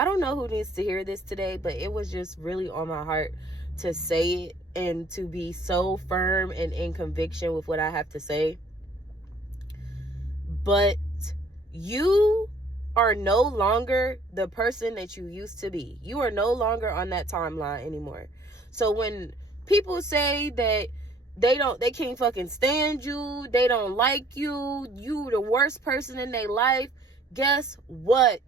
I don't know who needs to hear this today, but it was just really on my heart to say it and to be so firm and in conviction with what I have to say. But you are no longer the person that you used to be. You are no longer on that timeline anymore. So when people say that they can't fucking stand you, they don't like you the worst person in their life, guess what?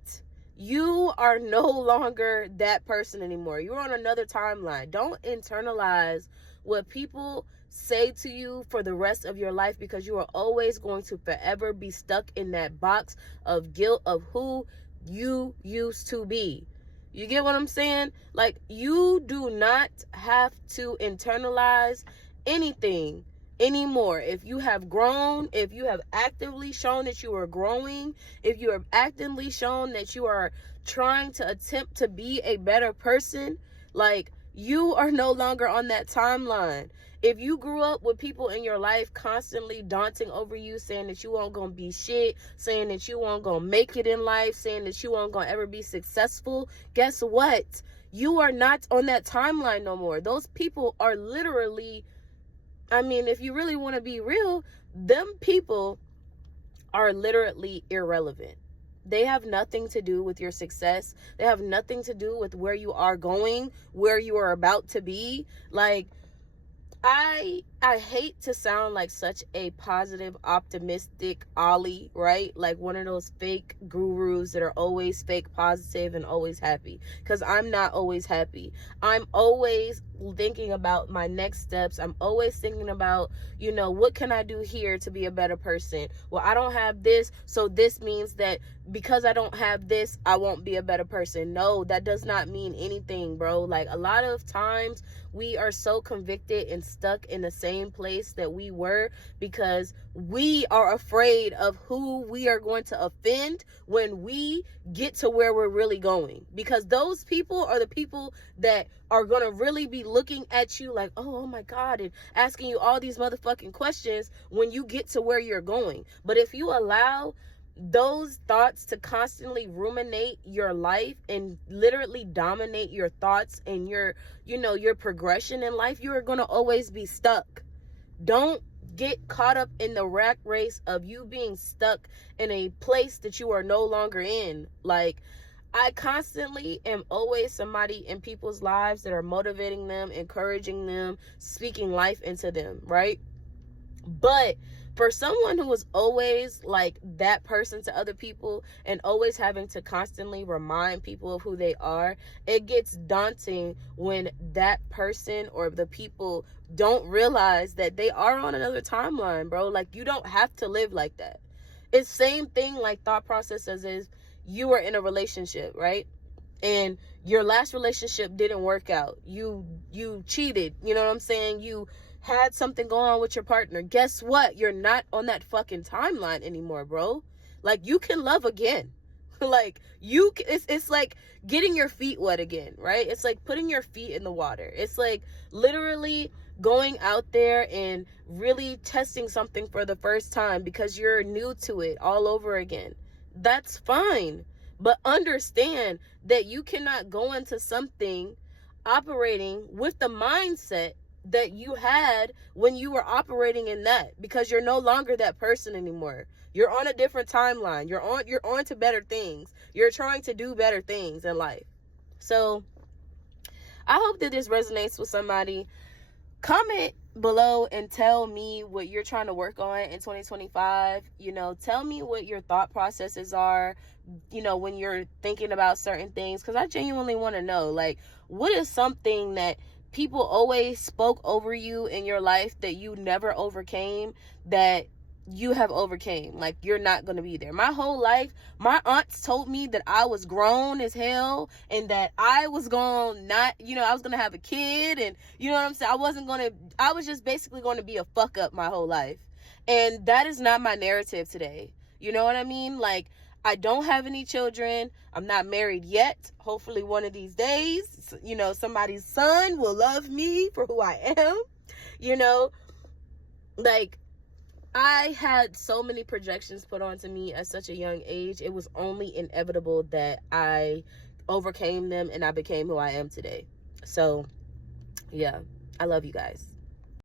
You are no longer that person anymore. You're on another timeline. Don't internalize what people say to you for the rest of your life, because you are always going to forever be stuck in that box of guilt of who you used to be. You get what I'm saying? Like, you do not have to internalize anything anymore. If you have grown, if you have actively shown that you are growing, if you have actively shown that you are trying to attempt to be a better person, like, you are no longer on that timeline. If you grew up with people in your life constantly daunting over you, saying that you won't gonna be shit, saying that you won't gonna make it in life, saying that you won't gonna ever be successful, guess what? You are not on that timeline no more. Those people are literally, I mean, if you really want to be real, them people are literally irrelevant. They have nothing to do with your success. They have nothing to do with where you are going, where you are about to be. Like, I hate to sound like such a positive, optimistic Ollie, right? Like one of those fake gurus that are always fake positive and always happy. Because I'm not always happy. I'm always thinking about my next steps. I'm always thinking about, what can I do here to be a better person? Well, I don't have this, so this means that because I don't have this, I won't be a better person. No, that does not mean anything, bro. Like, a lot of times we are so convicted and stuck in the same place that we were because we are afraid of who we are going to offend when we get to where we're really going. Because those people are the people that are going to really be looking at you like, oh my God, and asking you all these motherfucking questions when you get to where you're going. But if you allow those thoughts to constantly ruminate your life and literally dominate your thoughts and your progression in life, you are going to always be stuck. Don't get caught up in the rat race of you being stuck in a place that you are no longer in. Like, I constantly am always somebody in people's lives that are motivating them, encouraging them, speaking life into them, right? But for someone who is always like that person to other people and always having to constantly remind people of who they are, it gets daunting when that person or the people don't realize that they are on another timeline, bro. Like, you don't have to live like that. It's same thing like thought process as is you were in a relationship, right? And your last relationship didn't work out. You cheated, you know what I'm saying? You had something going on with your partner. Guess what? You're not on that fucking timeline anymore, bro. Like, you can love again. Like, it's like getting your feet wet again, right? It's like putting your feet in the water. It's like literally going out there and really testing something for the first time because you're new to it all over again. That's fine. But understand that you cannot go into something operating with the mindset that you had when you were operating in that, because you're no longer that person anymore. You're on a different timeline. You're on to better things. You're trying to do better things in life. So I hope that this resonates with somebody. Comment below and tell me what you're trying to work on in 2025. Tell me what your thought processes are, when you're thinking about certain things, because I genuinely want to know, like, what is something that people always spoke over you in your life that you never overcame, that you have overcame? Like, you're not going to be there. My whole life, my aunts told me that I was grown as hell and that I was going not, I was going to have a kid, and you know what I'm saying? I was just basically going to be a fuck up my whole life. And that is not my narrative today. You know what I mean? Like, I don't have any children. I'm not married yet. Hopefully one of these days, somebody's son will love me for who I am. Like, I had so many projections put onto me at such a young age. It was only inevitable that I overcame them and I became who I am today. So, yeah, I love you guys.